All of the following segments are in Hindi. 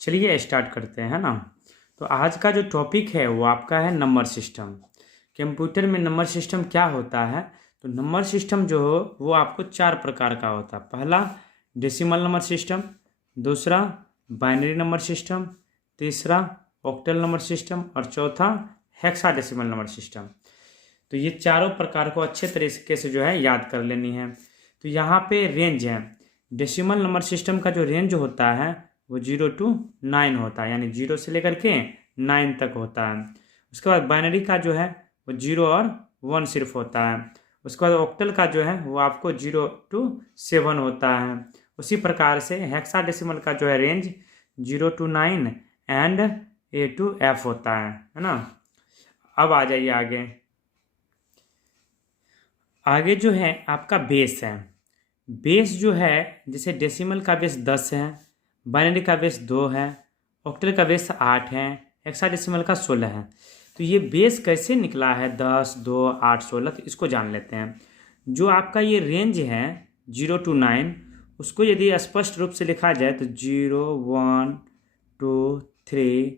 चलिए स्टार्ट करते हैं, है ना। तो आज का जो टॉपिक है वो आपका है नंबर सिस्टम। कंप्यूटर में नंबर सिस्टम क्या होता है? तो नंबर सिस्टम जो हो वो आपको 4 प्रकार का होता है। पहला डेसिमल नंबर सिस्टम, दूसरा बाइनरी नंबर सिस्टम, तीसरा ऑक्टल नंबर सिस्टम और चौथा हेक्साडेसिमल नंबर सिस्टम। तो ये चारों प्रकार को अच्छे तरीके से जो है याद कर लेनी है। तो यहाँ पे रेंज है। डेसिमल नंबर सिस्टम का जो रेंज होता है वो 0 to 9 होता है, यानी 0 से लेकर के 9 तक होता है। उसके बाद बाइनरी का जो है वो 0 और 1 सिर्फ होता है। उसके बाद ऑक्टल का जो है वो आपको 0 to 7 होता है। उसी प्रकार से हेक्साडेसिमल का जो है range 0 to 9 and A to F होता है ना। अब आ जाइए आगे। आगे जो है आपका बेस है। बेस जो है जैसे डेसिमल का बेस 10 है, बाइनरी का बेस 2 है, ऑक्टल का बेस 8 है, हेक्साडेसिमल का 16 है। तो ये बेस कैसे निकला है 10, 2, 8, 16, तो इसको जान लेते हैं। जो आपका ये रेंज है 0 to 9, उसको यदि स्पष्ट रूप से लिखा जाए तो 0, 1, 2, 3,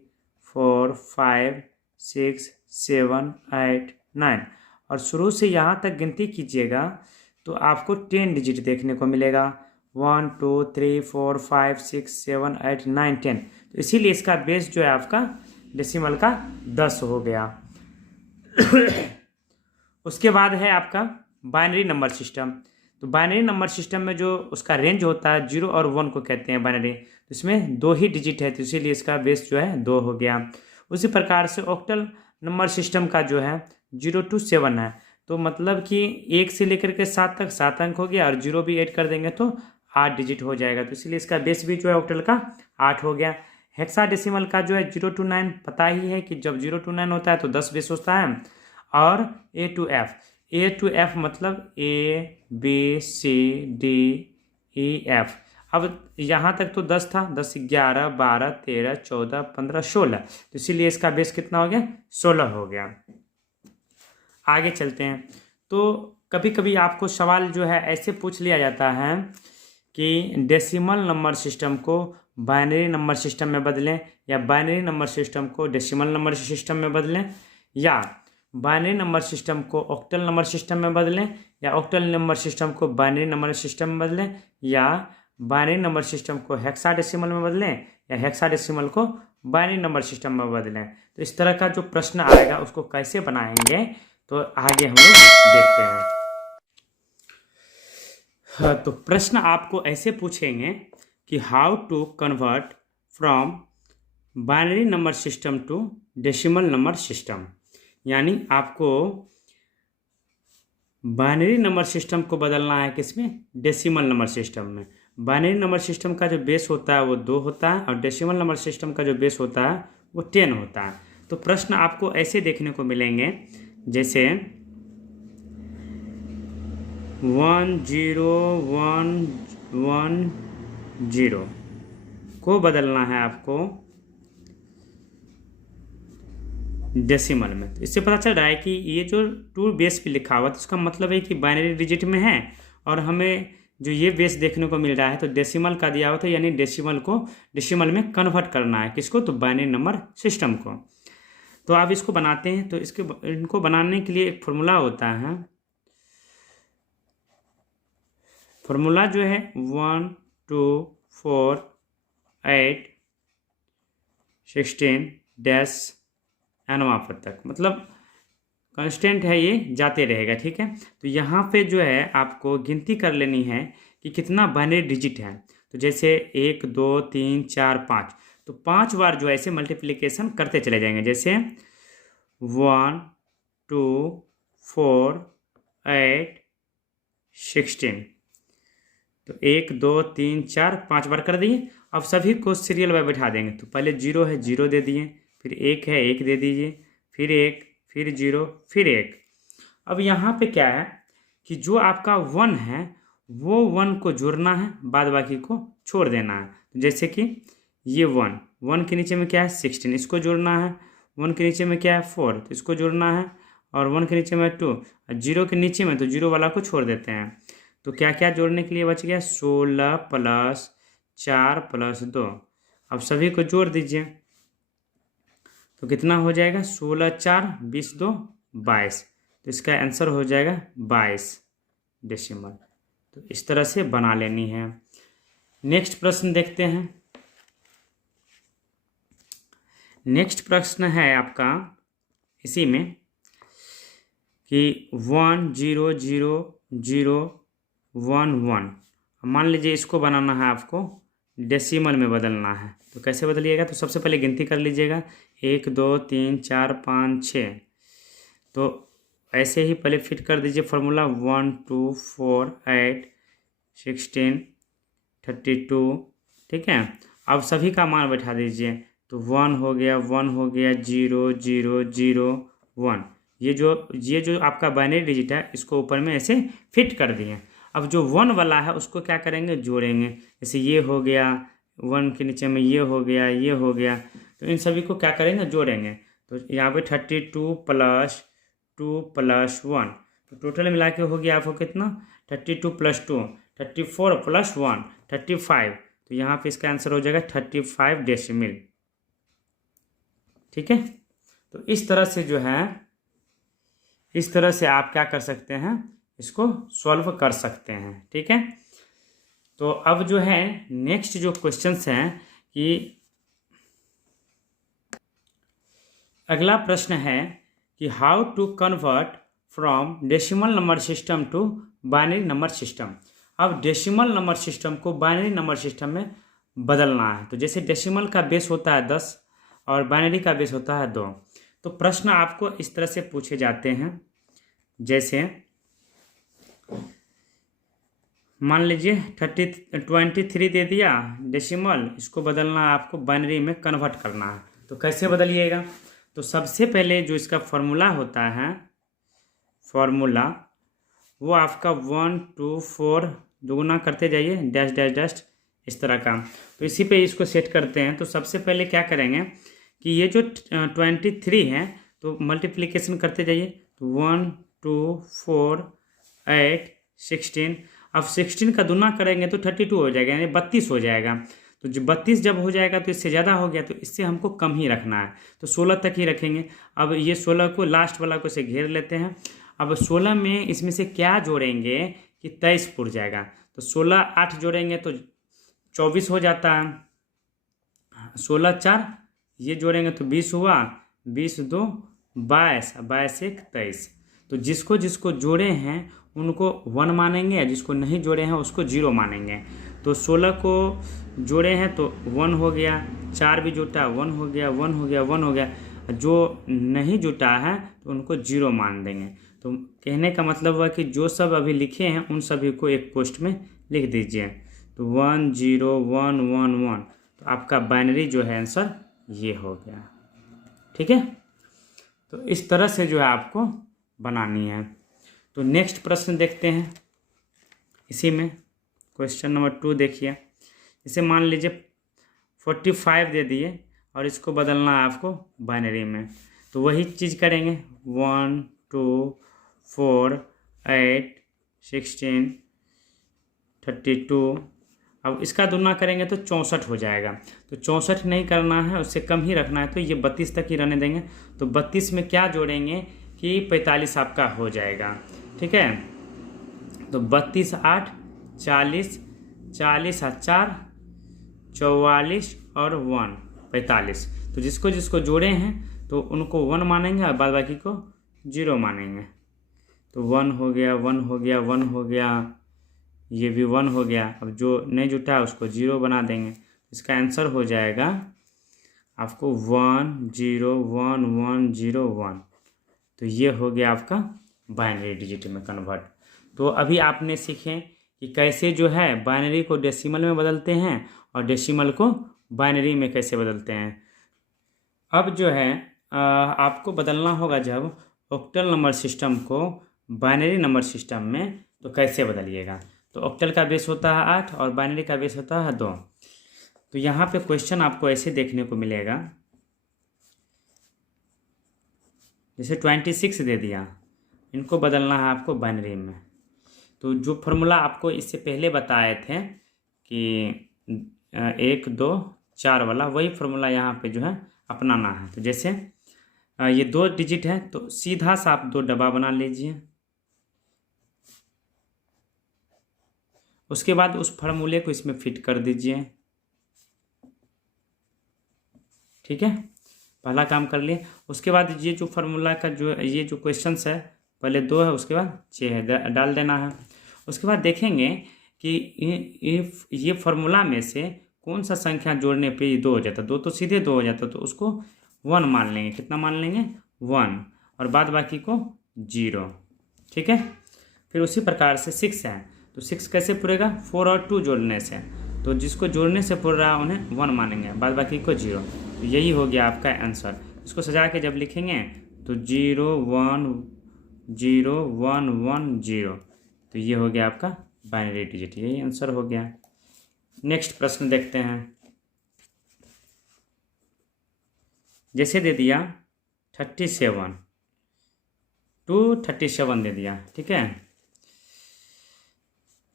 4, 5, 6, 7, 8, 9 और शुरू से यहाँ तक गिनती कीजिएगा तो आपको 10 डिजिट देखने को मिलेगा। 1, 2, 3, 4, 5, 6, 7, 8, 9, 10। तो इसीलिए इसका बेस जो है आपका डेसिमल का 10 हो गया। उसके बाद है आपका बाइनरी नंबर सिस्टम। तो बाइनरी नंबर सिस्टम में जो उसका रेंज होता है 0 और 1 को कहते हैं बाइनरी। तो इसमें 2 ही डिजिट है, तो इसीलिए इसका बेस जो है 2 हो गया। उसी प्रकार से ऑक्टल नंबर सिस्टम का जो है 0 to 7 है। तो मतलब कि 1 से लेकर के 7 तक 7 अंक हो गया और 0 भी ऐड कर देंगे तो 8 डिजिट हो जाएगा। तो इसलिए इसका बेस भी जो है ऑक्टल का 8 हो गया। हेक्साडेसिमल का जो है 0 to 9 पता ही है कि जब 0 to 9 होता है तो 10 बेस होता है। और A to F, A to F मतलब A B C D E F। अब यहाँ तक तो 10 था, 10, 11, 12, 13, 14, 15, 16, तो इसीलिए इसका बेस कितना हो गया 16 हो गया। आगे चलते हैं। तो कभी कभी आपको सवाल जो है ऐसे पूछ लिया जाता है कि डेसिमल नंबर सिस्टम को बाइनरी नंबर सिस्टम में बदलें या बाइनरी नंबर सिस्टम को डेसिमल नंबर सिस्टम में बदलें, या बाइनरी नंबर सिस्टम को ऑक्टल नंबर सिस्टम में बदलें, या ऑक्टल नंबर सिस्टम को बाइनरी नंबर सिस्टम में बदलें, या बाइनरी नंबर सिस्टम को हेक्साडेसिमल में बदलें, या हेक्साडेसिमल को बाइनरी नंबर सिस्टम में बदलें। तो इस तरह का जो प्रश्न आएगा उसको कैसे बनाएंगे तो आगे हम लोग देखते हैं। हाँ, तो प्रश्न आपको ऐसे पूछेंगे कि how to convert from binary number system to decimal number system, यानी आपको बाइनरी नंबर सिस्टम को बदलना है किसमें, डेसिमल नंबर सिस्टम में। बाइनरी नंबर सिस्टम का जो बेस होता है वो 2 होता है और डेसिमल नंबर सिस्टम का जो बेस होता है वो 10 होता है। तो प्रश्न आपको ऐसे देखने को मिलेंगे जैसे 1 0 1 1 0 को बदलना है आपको डेसिमल में। तो इससे पता चल रहा है कि ये जो 2 बेस पे लिखा हुआ तो उसका मतलब है कि बाइनरी डिजिट में है और हमें जो ये बेस देखने को मिल रहा है तो डेसिमल का दिया हुआ था, यानी डेसिमल को डेसिमल में कन्वर्ट करना है किसको, तो बाइनरी नंबर सिस्टम को। तो आप इसको बनाते हैं। तो इनको बनाने के लिए एक फॉर्मूला होता है। फॉर्मूला जो है 1 2 4 8 16 डैश एनवा तक, मतलब कांस्टेंट है, ये जाते रहेगा, ठीक है। तो यहाँ पे जो है आपको गिनती कर लेनी है कि कितना बाइनरी डिजिट है। तो जैसे 1 2 3 4 5, तो 5 बार जो है ऐसे मल्टीप्लिकेशन करते चले जाएंगे। जैसे 1 2 4 8 16, तो 1 2 3 4 5 बार कर दिए। अब सभी को सीरियल बाय बैठा देंगे। तो पहले 0 है 0 दे दिए, फिर 1 है 1 दे दीजिए, फिर 1, फिर 0, फिर 1। अब यहाँ पे क्या है कि जो आपका 1 है वो 1 को जोड़ना है, बाद बाकी को छोड़ देना है। तो जैसे कि ये 1 के नीचे में क्या है 16, इसको जोड़ना है। 1 के नीचे में क्या है 4, तो इसको जोड़ना है। और 1 के नीचे में 2, 0 के नीचे में तो 0 वाला को छोड़ देते हैं। तो क्या क्या जोड़ने के लिए बच गया 16 + 4 + 2, अब सभी को जोड़ दीजिए, तो कितना हो जाएगा, 16 4 20 2 22। तो इसका आंसर हो जाएगा 22 डेसिमल। तो इस तरह से बना लेनी है। नेक्स्ट प्रश्न देखते हैं। नेक्स्ट प्रश्न है आपका इसी में कि 1 0 0 0 1 1। मान लीजिए इसको बनाना है, आपको डेसिमल में बदलना है। तो कैसे बदलिएगा, तो सबसे पहले गिनती कर लीजिएगा 1 2 3 4 5 6। तो ऐसे ही पहले फिट कर दीजिए फार्मूला 1 2 4 8 16 32। ठीक है, अब सभी का मान बैठा दीजिए। तो 1 हो गया 0 0 0 1। ये जो आपका बाइनरी डिजिट है, इसको ऊपर में ऐसे फिट कर दिए। अब जो 1 वाला है उसको क्या करेंगे, जोड़ेंगे। जैसे ये हो गया 1 के नीचे में, ये हो गया, ये हो गया। तो इन सभी को क्या करेंगे, जोड़ेंगे। तो यहाँ पे 32 + 2 + 1, तो टोटल मिला के हो गया आपको कितना, 32 + 2 34 + 1 35। तो यहाँ पे इसका आंसर हो जाएगा 35 डेसिमल। ठीक है, तो इस तरह से जो है, इस तरह से आप क्या कर सकते हैं, इसको सॉल्व कर सकते हैं। ठीक है, तो अब जो है नेक्स्ट जो क्वेश्चंस हैं कि अगला प्रश्न है कि how to convert from decimal number system to binary number system. अब डेसिमल नंबर सिस्टम को बाइनरी नंबर सिस्टम में बदलना है। तो जैसे डेसिमल का बेस होता है 10 और बाइनरी का बेस होता है 2। तो प्रश्न आपको इस तरह से पूछे जाते हैं, जैसे मान लीजिए 23 दे दिया डेसिमल, इसको बदलना है आपको, बाइनरी में कन्वर्ट करना है। तो कैसे बदलिएगा, तो सबसे पहले जो इसका फॉर्मूला होता है, फॉर्मूला वो आपका 1 2 4 दुगुना करते जाइए, डैश डैश डैश, इस तरह का। तो इसी पे इसको सेट करते हैं। तो सबसे पहले क्या करेंगे कि ये जो 23 है, तो मल्टीप्लिकेशन करते जाइए। तो 1 2 4 8 16। अब 16 का दुना करेंगे तो 32 हो जाएगा, यानी 32 हो जाएगा। तो जो 32 जब हो जाएगा तो इससे ज़्यादा हो गया, तो इससे हमको कम ही रखना है। तो 16 तक ही रखेंगे। अब ये 16 को लास्ट वाला को से घेर लेते हैं। अब 16 में इसमें से क्या जोड़ेंगे कि 23 पुर जाएगा। तो 16 8 जोड़ेंगे तो 24 हो जाता है। 16 4 ये जोड़ेंगे तो 20 हुआ, 20 2 22, 22 1 23। तो जिसको जिसको जोड़े हैं उनको 1 मानेंगे, जिसको नहीं जोड़े हैं उसको 0 मानेंगे। तो 16 को जोड़े हैं तो 1 हो गया, 4 भी जुटा 1 हो गया, 1 हो गया, 1 हो गया। जो नहीं जुटा है तो उनको 0 मान देंगे। तो कहने का मतलब हुआ कि जो सब अभी लिखे हैं उन सभी को एक पोस्ट में लिख दीजिए। तो 1 0 1 1 1। तो आपका बाइनरी जो है आंसर ये हो गया। ठीक है, तो इस तरह से जो है आपको बनानी है। तो नेक्स्ट प्रश्न देखते हैं। इसी में क्वेश्चन नंबर 2 देखिए। इसे मान लीजिए 45 दे दिए और इसको बदलना है आपको बाइनरी में। तो वही चीज़ करेंगे, 1 2 4 8 16 32। अब इसका दुना करेंगे तो 64 हो जाएगा। तो 64 नहीं करना है, उससे कम ही रखना है। तो ये 32 तक ही रहने देंगे। तो 32 में क्या जोड़ेंगे कि 45 आपका हो जाएगा। ठीक है, तो 32 8 40, 40 4 44 और 1 45। तो जिसको जिसको जोड़े हैं तो उनको 1 मानेंगे और बाद बाकी को 0 मानेंगे। तो 1 हो गया, 1 हो गया, 1 हो गया, ये भी 1 हो गया। अब जो नहीं जुटा है उसको 0 बना देंगे। इसका आंसर हो जाएगा आपको 1 0 1 1 0 1। तो ये हो गया आपका बाइनरी डिजिट में कन्वर्ट। तो अभी आपने सीखे कि कैसे जो है बाइनरी को डेसिमल में बदलते हैं और डेसिमल को बाइनरी में कैसे बदलते हैं। अब जो है आपको बदलना होगा जब ऑक्टल नंबर सिस्टम को बाइनरी नंबर सिस्टम में, तो कैसे बदलिएगा। तो ऑक्टल का बेस होता है 8 और बाइनरी का बेस होता है 2। तो यहाँ पे क्वेश्चन आपको ऐसे देखने को मिलेगा, जैसे 26 दे दिया, इनको बदलना है आपको बाइनरी में। तो जो फॉर्मूला आपको इससे पहले बताए थे कि 1 2 4 वाला वही फॉर्मूला यहाँ पे जो है अपनाना है। तो जैसे ये 2 डिजिट है तो सीधा सा आप 2 डब्बा बना लीजिए। उसके बाद उस फार्मूले को इसमें फिट कर दीजिए। ठीक है, पहला काम कर लिए। उसके बाद ये जो फार्मूला का ये जो क्वेश्चंस है, पहले 2 है उसके बाद 6 है, डाल देना है। उसके बाद देखेंगे कि ये फार्मूला में से कौन सा संख्या जोड़ने पे 2 हो जाता है। 2 तो सीधे 2 हो जाता है, तो उसको 1 मान लेंगे। कितना मान लेंगे? 1, और बाद बाकी को 0। ठीक है, फिर उसी प्रकार से 6 है, तो 6 कैसे पूरेगा? 4 और 2 जोड़ने से। तो जिसको जोड़ने से पूर रहा उन्हें 1 मानेंगे, बाद बाकी को 0। तो यही हो गया आपका आंसर। इसको सजा के जब लिखेंगे तो 0 1 0 1 1 0, तो ये हो गया आपका बाइनरी डिजिट, यही आंसर हो गया। नेक्स्ट प्रश्न देखते हैं। जैसे दे दिया 37 to 37 दे दिया। ठीक है,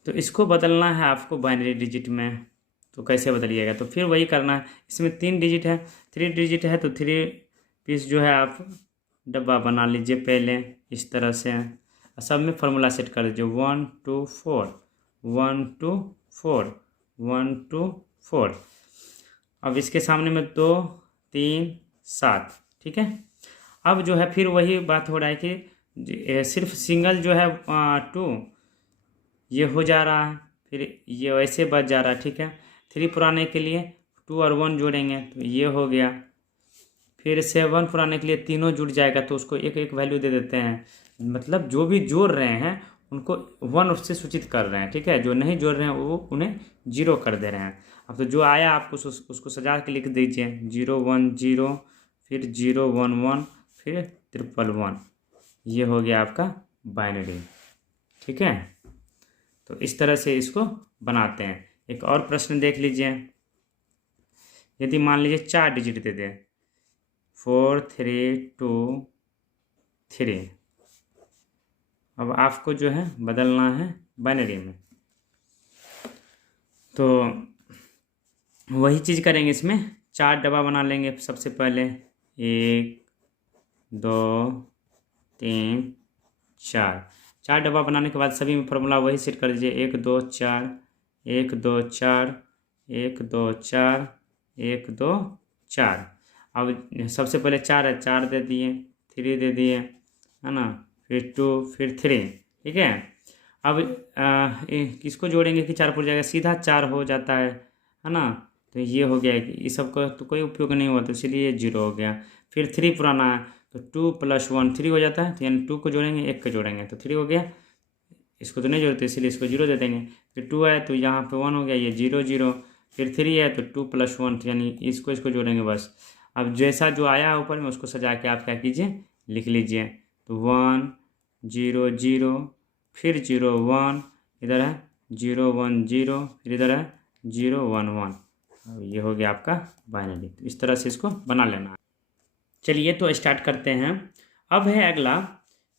तो इसको बदलना है आपको बाइनरी डिजिट में। तो कैसे बदलिएगा? तो फिर वही करना है। इसमें 3 डिजिट है, 3 डिजिट है तो 3 पीस जो है आप डब्बा बना लीजिए पहले इस तरह से। सब में फार्मूला सेट कर दीजिए 1 2 4 1 2 4 1 2 4। अब इसके सामने में 2 3 7। ठीक है, अब जो है फिर वही बात हो रहा है कि सिर्फ सिंगल जो है 2 ये हो जा रहा है, फिर ये वैसे बच जा रहा है। ठीक है, 3 पुराने के लिए 2 और 1 जोड़ेंगे तो ये हो गया। फिर 7 पुराने के लिए तीनों जुड़ जाएगा, तो उसको एक एक वैल्यू दे देते हैं। मतलब जो भी जोड़ रहे हैं उनको 1 उससे सूचित कर रहे हैं। ठीक है, जो नहीं जोड़ रहे हैं वो उन्हें 0 कर दे रहे हैं। अब तो जो आया आपको उसको सजा के लिख दीजिए 0 1 0, फिर 0 1 1, फिर 1 1 1। ये हो गया आपका बाइनरी। ठीक है, तो इस तरह से इसको बनाते हैं। एक और प्रश्न देख लीजिए। यदि मान लीजिए 4 डिजिट दे दे 4 3 2 3, अब आपको जो है बदलना है बाइनरी में। तो वही चीज़ करेंगे, इसमें 4 डब्बा बना लेंगे। सबसे पहले 1 2 3 4 डब्बा बनाने के बाद सभी में फार्मूला वही सेट कर दीजिए 1 2 4 1 2 4 1 2 4 1 2 4। अब सबसे पहले 4 है, 4 दे दिए, 3 दे दिए, है ना, फिर 2 फिर 3। ठीक है, अब किसको जोड़ेंगे कि 4 पुर जाएगा? सीधा 4 हो जाता है ना। तो ये हो गया कि इस सब का तो कोई उपयोग नहीं हुआ, तो इसलिए 0 हो गया। फिर 3 पुराना है तो 2 + 1 3 हो जाता है, तो यानी 2 को जोड़ेंगे 1 को जोड़ेंगे तो 3 हो गया। इसको तो नहीं जोड़ते इसलिए इसको 0 दे देंगे। फिर 2 है तो यहाँ पे 1 हो गया, ये 0 0। फिर 3 है तो 2 + 1, यानी इसको जोड़ेंगे बस। अब जैसा जो आया है ऊपर में उसको सजा के आप क्या कीजिए, लिख लीजिए। तो 1 0 0, फिर 0 1, इधर है 0 1 0, फिर इधर है 0 1 1। अब ये हो गया आपका बाइनरी। तो इस तरह से इसको बना लेना है। चलिए तो स्टार्ट करते हैं। अब है अगला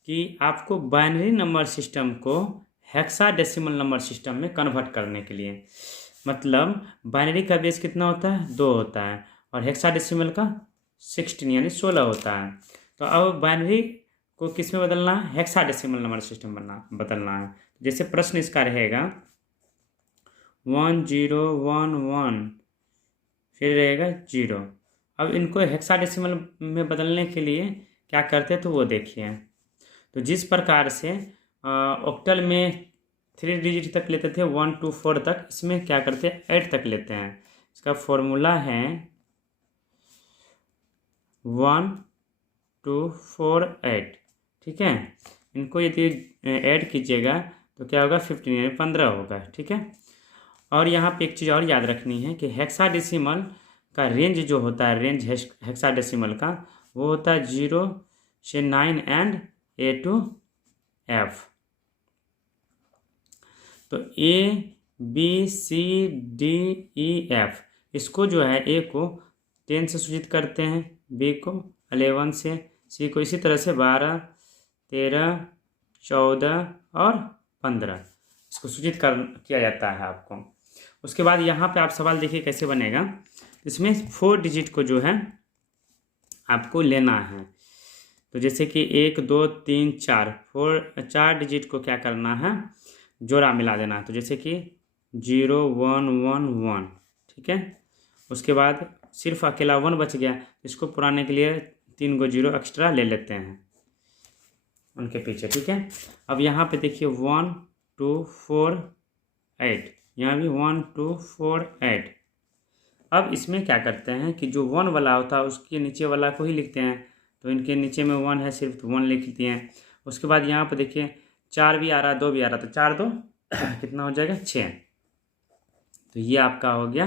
कि आपको बाइनरी नंबर सिस्टम को हेक्साडेसिमल नंबर सिस्टम में कन्वर्ट करने के लिए, मतलब बाइनरी का बेस कितना होता है? 2 होता है, और हेक्साडेसिमल का 16 यानी 16 होता है। तो अब बाइनरी को किस में बदलना है? हेक्साडेसिमल नंबर सिस्टम बदलना है। जैसे प्रश्न इसका रहेगा 1 0 1 1, फिर रहेगा 0। अब इनको हेक्साडेसिमल में बदलने के लिए क्या करते हैं तो वो देखिए। तो जिस प्रकार से ऑक्टल में 3 डिजिट तक लेते थे 1 2 4 तक, इसमें क्या करते हैं 8 तक लेते हैं। इसका फॉर्मूला है 1 2 4 8। ठीक है, इनको यदि ऐड कीजिएगा तो क्या होगा 15 यानी 15 होगा। ठीक है, और यहाँ पे एक चीज़ और याद रखनी है कि हेक्साडेसिमल का रेंज जो होता है, रेंज हेक्साडेसिमल का वो होता है 0 से 9 एंड A to F। तो A B C D E F, इसको जो है A को 10 से सूचित करते हैं, B को 11 से, C को इसी तरह से 12 13 14 और 15 इसको सूचित किया जाता है आपको। उसके बाद यहाँ पे आप सवाल देखिए कैसे बनेगा। इसमें 4 डिजिट को जो है आपको लेना है। तो जैसे कि 1 2 3 4 4 डिजिट को क्या करना है, जोड़ा मिला देना है। तो जैसे कि 0 1 1 1, ठीक है। उसके बाद सिर्फ अकेला 1 बच गया, इसको पुराने के लिए 3 को 0 एक्स्ट्रा ले लेते हैं उनके पीछे, ठीक है। अब यहाँ पे देखिए 1 2 4 8, यहाँ भी 1 2 4 8। अब इसमें क्या करते हैं कि जो 1 वाला होता है उसके नीचे वाला को ही लिखते हैं। तो इनके नीचे में 1 है सिर्फ, तो 1 लिख लेते हैं। उसके बाद यहाँ पे देखिए 4 भी आ रहा है, 2 भी आ रहा है, तो 4 2 कितना हो जाएगा 6। तो ये आपका हो गया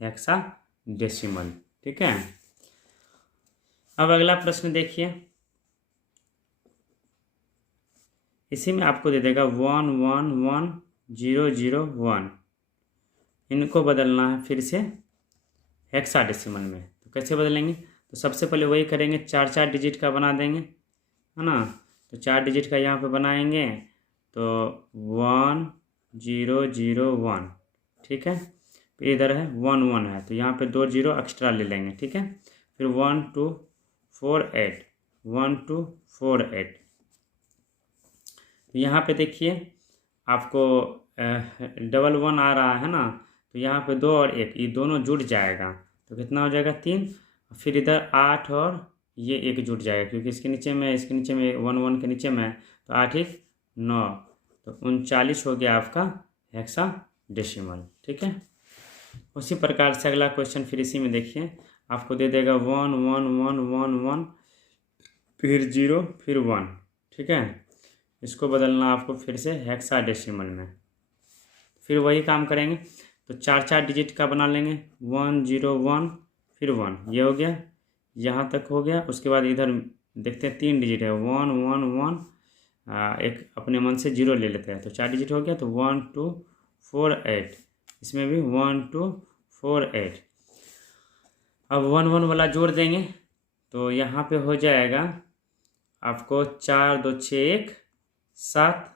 हेक्साडेसिमल, ठीक है। अब अगला प्रश्न देखिए, इसी में आपको दे देगा 1 1 1 0 0 1। इनको बदलना है फिर से हेक्साडेसिमल में। तो कैसे बदलेंगे, तो सबसे पहले वही करेंगे, 4 4 डिजिट का बना देंगे, है ना। तो 4 डिजिट का यहाँ पे बनाएंगे, तो 1 0 0 1, ठीक है। फिर इधर है 1 1 है, तो यहाँ पे 2 0 एक्स्ट्रा ले लेंगे, ठीक है। फिर 1 2 4 8, 1 2 4 8। तो यहाँ पे देखिए आपको डबल 1 आ रहा है ना, तो यहाँ पे 2 और 1 ये दोनों जुड़ जाएगा, तो कितना हो जाएगा 3। फिर इधर 8 और ये 1 जुड़ जाएगा, क्योंकि इसके नीचे में 1 1 के नीचे में है, तो 8 1 9, तो 39 हो गया आपका हेक्साडेसिमल, ठीक है। उसी प्रकार से अगला क्वेश्चन फिर इसी में देखिए, आपको दे देगा 1 1 1 1 1, फिर 0 फिर 1, ठीक है। इसको बदलना आपको फिर से हेक्साडेसिमल में। फिर वही काम करेंगे, तो 4 4 डिजिट का बना लेंगे, 1 0 1 फिर 1, ये हो गया, यहाँ तक हो गया। उसके बाद इधर देखते हैं 3 डिजिट है, 1 1 1, एक अपने मन से 0 ले लेते हैं, तो 4 डिजिट हो गया, तो 1 2 4 8, इसमें भी 1 2 4 8। अब 1 1 वाला जोड़ देंगे, तो यहाँ पे हो जाएगा आपको 4 2 6 1 7,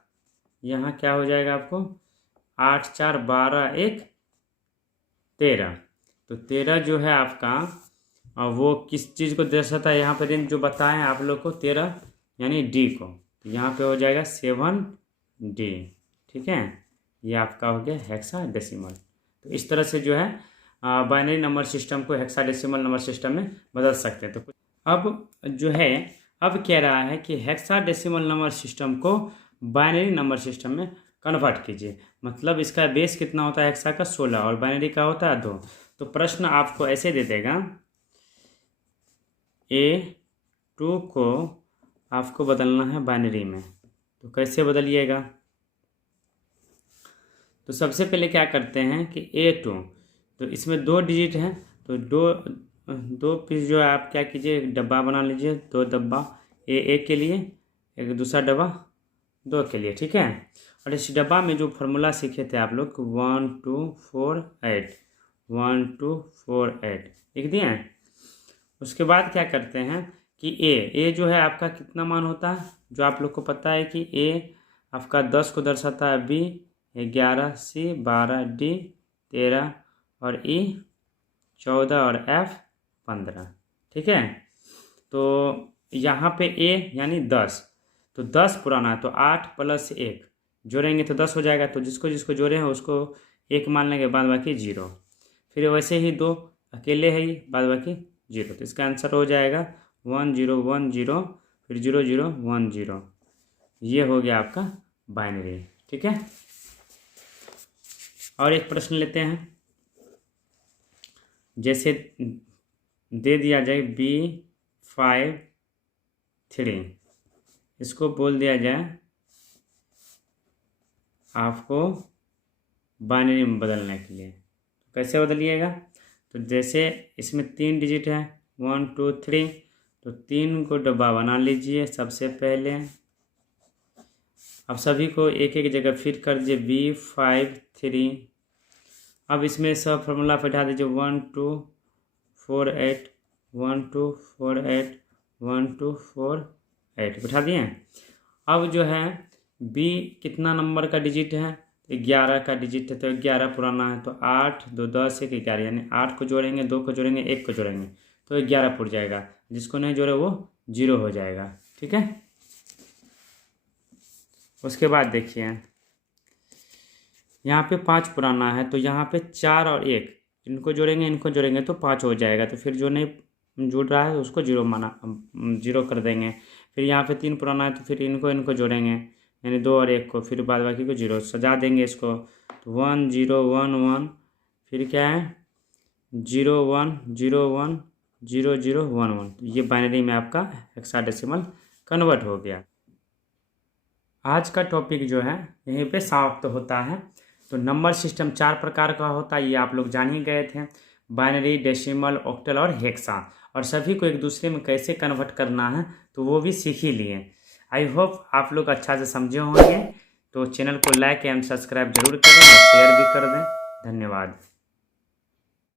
यहाँ क्या हो जाएगा आपको 8 4 12 1 13। तो 13 जो है आपका वो किस चीज़ को दर्शाता है, यहाँ पर रेंज जो बताएं आप लोग को 13 यानी डी को, तो यहाँ पे हो जाएगा 7 डी, ठीक है। ये आपका हो गया हेक्साडेसिमल। तो इस तरह से जो है बाइनरी नंबर सिस्टम को हेक्साडेसिमल नंबर सिस्टम में बदल सकते हैं। तो अब जो है, अब कह रहा है कि हेक्साडेसिमल नंबर सिस्टम को बाइनरी नंबर सिस्टम में कन्वर्ट कीजिए। मतलब इसका बेस कितना होता है हेक्सा का 16 और बाइनरी का होता है 2। तो प्रश्न आपको ऐसे दे देगा, A2 को आपको बदलना है बाइनरी में, तो कैसे बदलिएगा। तो सबसे पहले क्या करते हैं कि A2, तो इसमें 2 डिजिट हैं, तो दो पीस जो है आप क्या कीजिए, एक डब्बा बना लीजिए, 2 डब्बा, एक के लिए, एक दूसरा डब्बा 2 के लिए, ठीक है। और इस डब्बा में जो फार्मूला सीखे थे आप लोग 1 2 4 8, 1 2 4 8 लिख दिए। उसके बाद क्या करते हैं कि ए जो है आपका कितना मान होता है, जो आप लोग को पता है कि ए आपका 10 को दर्शाता है, बी 11, सी 12, डी 13 और ई 14 और एफ 15, ठीक है। तो यहाँ पे ए यानी 10, तो 10 पुराना है, तो 8 + 1 जोड़ेंगे तो 10 हो जाएगा। तो जिसको जिसको जोड़े हैं उसको 1 मान लेंगे, बाद बाकी 0। फिर वैसे ही 2 अकेले है ही, बाद बाकी 0। तो इसका आंसर हो जाएगा 1 0 1 0, फिर 0 0 1 0। ये हो गया आपका बाइनरी, ठीक है। और एक प्रश्न लेते हैं, जैसे दे दिया जाए B5 3, इसको बोल दिया जाए आपको बाइनरी में बदलने के लिए, तो कैसे बदलिएगा। तो जैसे इसमें 3 डिजिट है 1 2 3, तो 3 को डब्बा बना लीजिए सबसे पहले। अब सभी को एक एक जगह फिट कर दीजिए B5 3। अब इसमें सब फार्मूला बैठा दीजिए 1 2 4 8, 1 2 4 8, 1 2 4 8 बैठा दिए। अब जो है बी कितना नंबर का डिजिट है, 11 का डिजिट है तो 11 पुराना है, तो 8 2 10 1 11, यानी 8 को जोड़ेंगे, 2 को जोड़ेंगे, 1 को जोड़ेंगे तो 11 पुर जाएगा। जिसको नहीं जोड़े वो 0 हो जाएगा। ठीक है, उसके बाद देखिए यहाँ पे 5 पुराना है, तो यहाँ पे 4 और 1 इनको जोड़ेंगे तो 5 हो जाएगा। तो फिर जो नहीं जुड़ रहा है उसको 0 कर देंगे। फिर यहाँ पे 3 पुराना है, तो फिर इनको जोड़ेंगे, यानी 2 और 1 को, फिर बाद बाकी को 0 सजा देंगे इसको। तो 1 0 1 1, फिर क्या है 0 1 0 1 0 0 1 1। तो ये बाइनरी में आपका हेक्साडेसिमल कन्वर्ट हो गया। आज का टॉपिक जो है यहीं पे समाप्त होता है। तो नंबर सिस्टम 4 प्रकार का होता है, ये आप लोग जान ही गए थे, बाइनरी, डेसिमल, ऑक्टल और हेक्सा। और सभी को एक दूसरे में कैसे कन्वर्ट करना है तो वो भी सीख ही लिए। आई होप आप लोग अच्छा से समझे होंगे। तो चैनल को लाइक एंड सब्सक्राइब जरूर करें और शेयर भी कर दें। धन्यवाद।